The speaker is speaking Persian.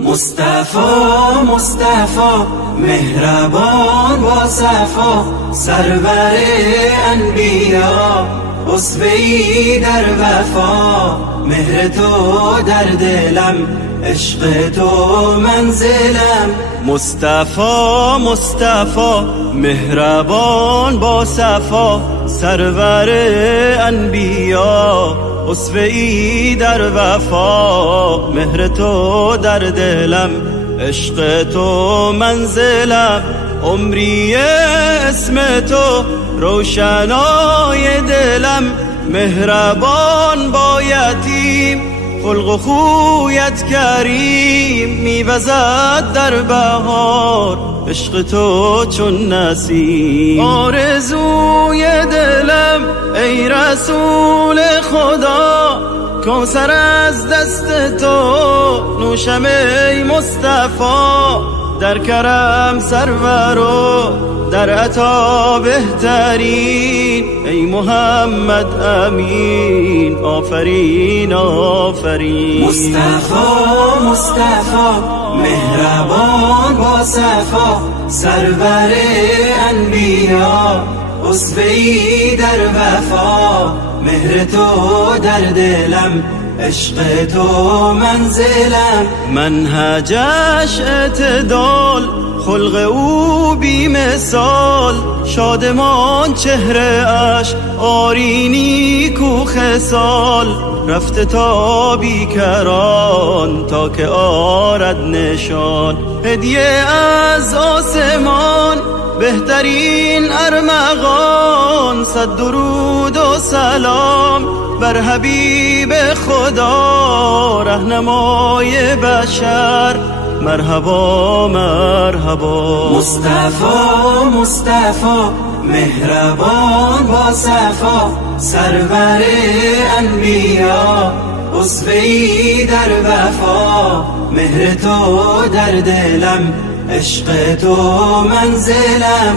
مصطفی مصطفی مهربان با صفا، سرور انبیا اسوه‌ای در وفا. مهر تو در دلم، عشق تو منزلم. مصطفی مصطفی مهربان با صفا، سرور انبیا اسوه‌ای در وفا. مهر تو در دلم، عشق تو منزلم. عمری اسم تو روشنای دلم، مهربان با یتیم خلق و خویت کریم. میوزد در بهار عشق تو چون نسیم. آرزوی دلم ای رسول خدا، کوثر از دست تو نوشم ای مصطفی. در کرم سرور و در عطا بهترین، ای محمد امین آفرین آفرین. مصطفی مصطفی مهربان با صفا، سرور انبیا اسوه‌ای در وفا. مهر تو در دلم، عشق تو منزلم. منهجش اعتدال، خلق او بی مثال. شادمان چهره اش آرینی کو خصال. رفته تا بیکران تا که آرد نشان. هدیه از آسمان بهترین ارمغان. صد درود و سلام بر حبیب خدا، رهنمای بشر. مرحبا مرحبا. مصطفی مصطفی مهربان با صفا، سرور انبیا اسوه‌ای در وفا. مهر تو در دلم، عشق تو منزلم.